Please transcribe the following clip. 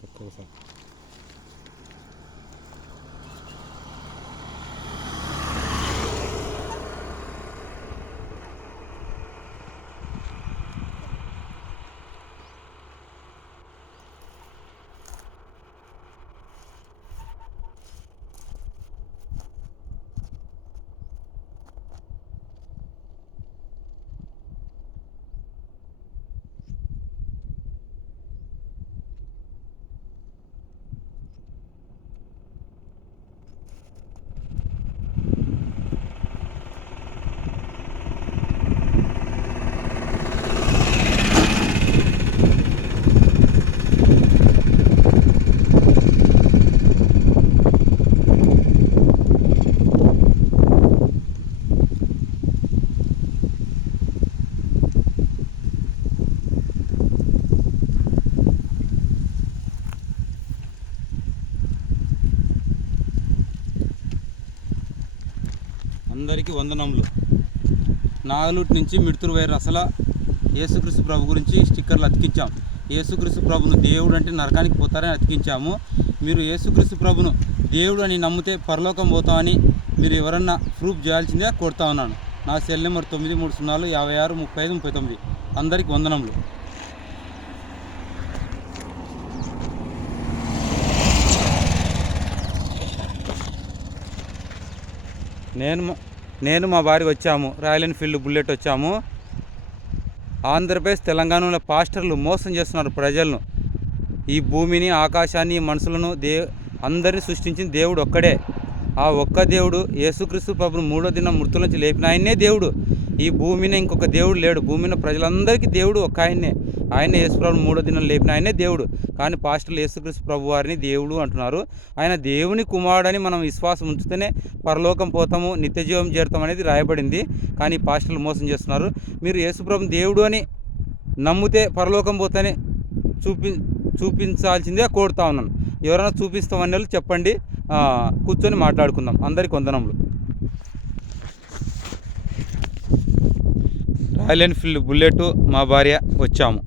చక్కగా సార్. అందరికీ వందనములు. నాగలూటి నుంచి మిడుతురు వైర్ అసలు యేసుక్రీస్తు ప్రభు గురించి స్టిక్కర్లు అతికించాం. యేసుక్రీస్తు ప్రభును దేవుడు అంటే నరకానికి పోతారని అతికించాము. మీరు యేసుక్రీస్తు ప్రభును దేవుడు అని నమ్మితే పరలోకం పోతామని మీరు ఎవరన్నా ప్రూఫ్ చేయాల్సిందే కొడతా ఉన్నాను. నా సెల్ నెంబర్ 9300563539. అందరికీ వందనములు. నేను మా భార్య వచ్చాము. రాయల్ ఎన్ఫీల్డ్ బుల్లెట్ వచ్చాము. ఆంధ్రప్రదేశ్ తెలంగాణలో పాస్టర్లు మోసం చేస్తున్నారు ప్రజలను. ఈ భూమిని, ఆకాశాన్ని, మనుషులను అందరినీ సృష్టించిన దేవుడు ఒక్కడే. ఆ ఒక్క దేవుడు యేసుక్రీస్తు ప్రభును 3వ దినం మృతుల నుంచి లేపిన ఆయన్నే దేవుడు. ఈ భూమిని ఇంకొక దేవుడు లేడు. భూమిని ప్రజలందరికీ దేవుడు ఒక్క ఆయన్నే. ఆయనే యేసు ప్రభును 3వ దినం లేపిన ఆయనే దేవుడు. కానీ పాస్టర్లు యేసుక్రీస్తు ప్రభు వారిని దేవుడు అంటున్నారు. ఆయన దేవుని కుమారుడని మనం విశ్వాసం ఉంచితేనే పరలోకం పోతాము, నిత్యజీవం చేరుతాం అనేది రాయబడింది. కానీ పాస్టర్లు మోసం చేస్తున్నారు. మీరు యేసు ప్రభుని దేవుడు అని నమ్మితే పరలోకం పోతానే చూపించాల్సిందే కోరుతా ఉన్నాను. ఎవరైనా చూపిస్తామని వాళ్ళు చెప్పండి, కూర్చొని మాట్లాడుకుందాం. అందరికీ వందనములు. రాయల్ ఎన్ఫీల్డ్ బుల్లెట్ మా భార్య వచ్చాము.